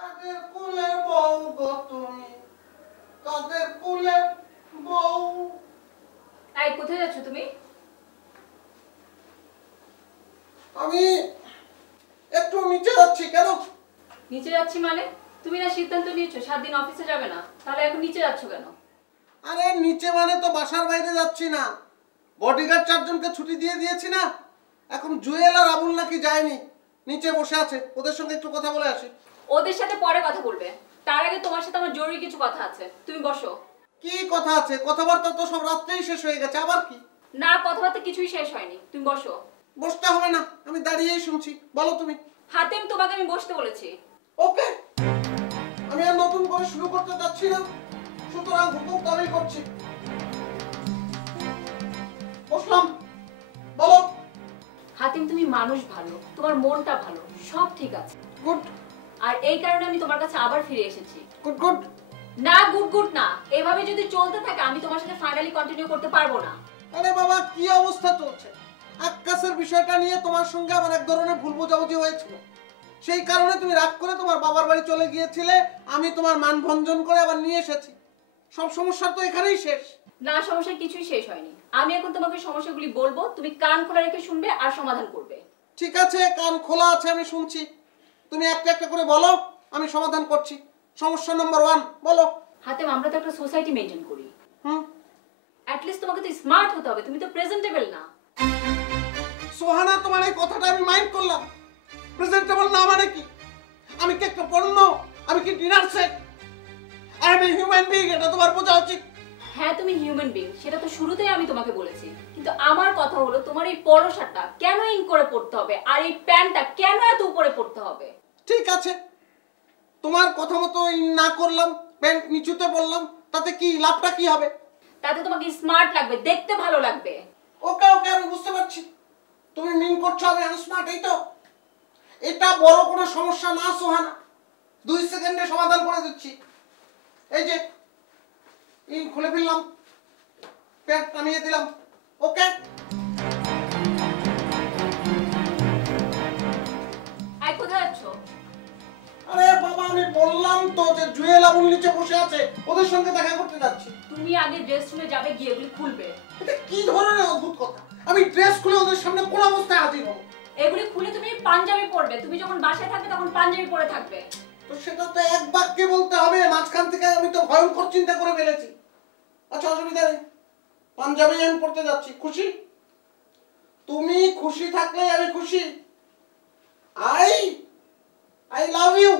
কাদের কুলের বউ গো তুমি, কাদের কুলের বউ? এই কোথায় যাচ্ছ তুমি? আমি একটু নিচে যাচ্ছি। কেন নিচে যাচ্ছি মানে? তুমি না সিদ্ধান্ত নিয়েছো 7 দিন অফিসে যাবে না, তাহলে এখন নিচে যাচ্ছ কেন? আরে নিচে মানে তো বাসার বাইরে যাচ্ছি না, বডিগার্ড 4 জনকে ছুটি দিয়ে দিয়েছি না। এখন জুয়েল আর আবুল নাকি যায়নি, নিচে বসে আছে, ওদের সঙ্গে একটু কথা বলে আসি। ওদের সাথে পরে কথা বলবে, তার আগে তোমার সাথে আমার জরুরি কিছু কথা আছে। তুমি বসো। কি কথা আছে? কথাবার্তা তো সব রাত্রেই শেষ হয়ে গেছে, আবার কি? না, কথাবার্তা কিছুই শেষ হয়নি, তুমি বসো। বসতে হবে না, আমি দাঁড়িয়েই শুনছি, বলো তুমি। হাতেম, তোমাকে আমি বসতে বলেছি। ওকে, আমি আর নতুন করে শুরু করতে যাচ্ছি না, সুতরাং হুকুম দাবি করছি। বসলাম, বলো। হাতিম, তুমি মানুষ ভালো, তোমার মনটা ভালো, সব ঠিক আছে। গুড। আর এই কারণে আমি তোমার কাছে আবার ফিরে এসেছি। Good good. না, গুড গুড না। এভাবে যদি চলতে থাকে আমি তোমার সাথে ফাইনালি কন্টিনিউ করতে পারবো না। আরে বাবা, কি অবস্থা চলছে? আক্কাসের বিষয়টা নিয়ে তোমার সঙ্গে আমার এক ধরনের ভুল বোঝাবুঝি হয়েছিল, সেই কারণে তুমি রাগ করে তোমার বাবার বাড়ি চলে গিয়েছিলে। আমি তোমার মান ভঞ্জন করে আবার নিয়ে এসেছি। সব সমস্যা তো এখানেই শেষ? না, সমস্যা কিছুই শেষ হয়নি। আমি এখন তোমাকে সমস্যাগুলি বলবো, তুমি কান খোলা রেখে শুনবে আর সমাধান করবে। ঠিক আছে, কান খোলা আছে, আমি শুনছি। তুমি একটা একটা করে বলো, আমি সমাধান করছি। সমস্যা নম্বর 1 বলো। হাতেম, আমরা তো একটা সোসাইটি মেইনটেইন করি। হুম। অ্যাট লিস্ট তোমাকে তো স্মার্ট হতে হবে, তুমি তো প্রেজেন্টেবল না। সোহানা, তোমার এই কথাটা আমি মাইন্ড করলাম। প্রেজেন্টেবল না মানে কি? আমি কি একটা পণ্য? আমি কি dinner set? I M a human being, এটা তোমার বোঝা উচিত। হ্যাঁ, তুমি হিউম্যান বিং, সেটা তো শুরুতেই আমি তোমাকে বলেছি। কিন্তু আমার কথা হলো, তোমার এই পলো শার্টটা কেন ইন করে পড়তে হবে, আর এই প্যান্টটা কেন এত উপরে পড়তে হবে? ঠিক আছে, তোমার কথা মতো না করলাম, প্যান্ট নিচুতে বললাম, তাতে কি লাভটা কি হবে? তাতে তোমাকে স্মার্ট লাগবে, দেখতে ভালো লাগবে। ওকে ওকে, আমি বুঝতে পারছি। তুমি মিন করছো আমি আনস্মার্ট, এই তো? এটা বড় কোনো সমস্যা না সোহানা, 2 সেকেন্ডে সমাধান করে দিচ্ছি। এই যে ইন খুলে ফেললাম, প্যান্ট নামিয়ে দিলাম। ওকে। আই কোথায় যাচ্ছ? আরে বাবা, আমি বললাম তো যে জুয়েল আবুল নিচে বসে আছে, ওদের সঙ্গে দেখা করতে যাচ্ছি। তুমি আগে ড্রেস রুমে যাবে, গিয়ে এগুলি খুলবে। এটা কি ধরনের অদ্ভুত কথা? আমি ড্রেস খুলে ওদের সামনে কোন অবস্থায় হাজির হব? এগুলি খুলে তুমি পাঞ্জাবি পরবে, তুমি যখন বাসায় থাকবে তখন পাঞ্জাবি পরে থাকবে। তো সেটা তো এক বাক্যে বলতে হবে, মাঝখান থেকে আমি তো ভয়ঙ্কর চিন্তা করে ফেলেছি। আচ্ছা, অসুবিধা নেই, পাঞ্জাবি আমি পড়তে যাচ্ছি। খুশি? তুমি খুশি থাকলে আমি খুশি। I love you.